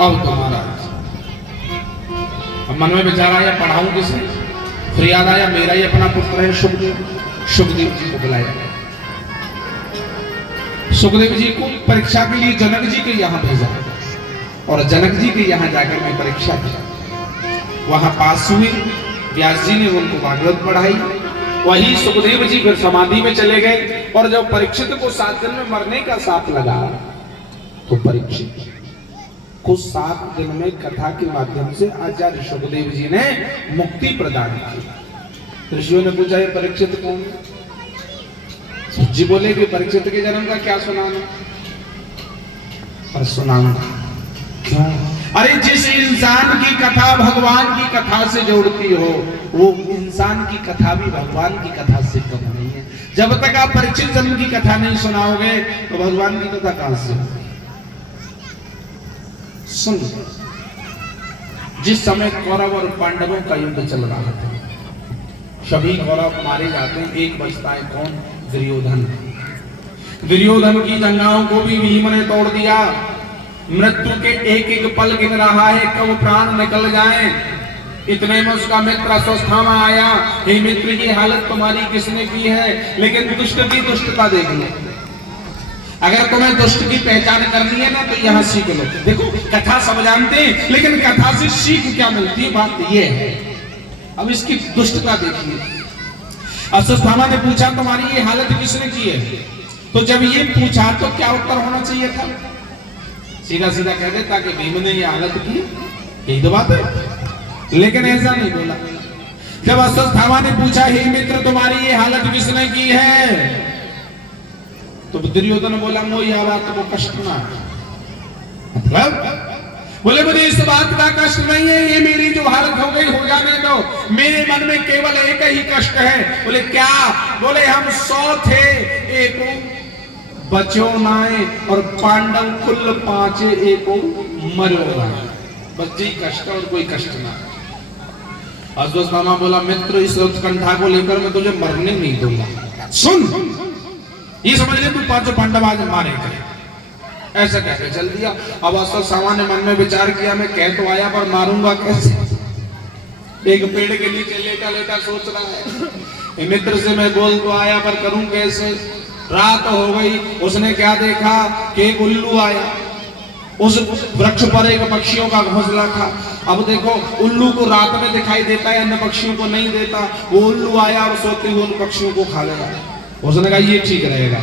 अब तुम्हारा मन में विचार आया पढ़ाऊं किसे, फिर याद आया मेरा ही अपना पुत्र है सुखदेव। सुखदेव जी को बुलाया, सुखदेव जी को परीक्षा के लिए जनक जी के यहाँ भेजा और जनक जी के यहाँ जाकर मैं परीक्षा की। वहां पास हुए, व्यास जी ने उनको भागवत पढ़ाई। वही सुखदेव जी फिर समाधि में चले गए और जब परीक्षित को 7 दिन में मरने का साथ लगा तो परीक्षित को 7 दिन में कथा के माध्यम से आचार्य सुखदेव जी ने मुक्ति प्रदान की। ऋषियों ने पूछा, ये परीक्षित कौन? जी बोले कि परीक्षित के जन्म का क्या सुनाना? पर सुनाऊंगा। क्यों? अरे जिस इंसान की कथा भगवान की कथा से जोड़ती हो, वो इंसान की कथा भी भगवान की कथा से कम नहीं है। जब तक आप परीक्षित जन्म की कथा नहीं सुनाओगे तो भगवान की कथा कहां से होगी? सुन, जिस समय कौरव और पांडवों का युद्ध चल रहा था, सभी कौरव मारे जाते हैं, एक बचता है कौन? दुर्योधन। दुर्योधन की जंगाओं को भी भीम ने तोड़ दिया। मृत्यु के एक एक पल गिन रहा है, कब प्राण निकल जाए। इतने में उसका मित्र अस्वस्थामा आया, हे मित्र की हालत तुम्हारी किसने की है? लेकिन दुष्ट की दुष्टता देख लो। अगर तुम्हें दुष्ट की पहचान करनी है ना तो यहां सीख लो। देखो कथा सब जानते हैं, लेकिन कथा से सीख क्या मिलती है, बात ये है। अब इसकी दुष्टता देखिए। अस्वस्थामा ने पूछा, तुम्हारी ये हालत किसने की है? तो जब ये पूछा तो क्या उत्तर होना चाहिए था? सीधा सीधा कह देता कि भीम ने ये हालत की, यही तो बात है। लेकिन ऐसा नहीं बोला। जब अस्वस्थामा ने पूछा, हे मित्र तुम्हारी ये हालत किसने की है? तो दुर्योधन बोला, मोई बात को कष्ट ना। मतलब बोले मुझे इस बात का कष्ट नहीं है, ये मेरी जो हालत हो गई हो जाने दो। मेरे मन में केवल एक ही कष्ट है। बोले क्या? बोले हम 100 थे, एक बचो नाए और पांडव कुल 5 एक मरो नाए। बस जी कष्ट और कोई कष्ट ना। अस्वस्थामा बोला, मित्र इस उत्कंठा को लेकर मैं तुझे मरने नहीं दूंगा। सुन, ये समझ ले तू 5 पांडव आज मारे गए, ऐसा कहकर चल दिया। अब अस्वस्थामा ने मन में विचार किया, मैं कह तो आया पर मारूंगा कैसे? एक पेड़ के नीचे लेटा लेटा सोच रहा है, मित्र से मैं बोल तो आया पर करूं कैसे? रात हो गई, उसने क्या देखा कि एक उल्लू आया। उस वृक्ष पर एक पक्षियों का घोंसला था। अब देखो उल्लू को रात में दिखाई देता है, अन्य पक्षियों को नहीं देता। वो उल्लू आया और सोते हुए उन पक्षियों को खा गया। उसने कहा ये ठीक रहेगा।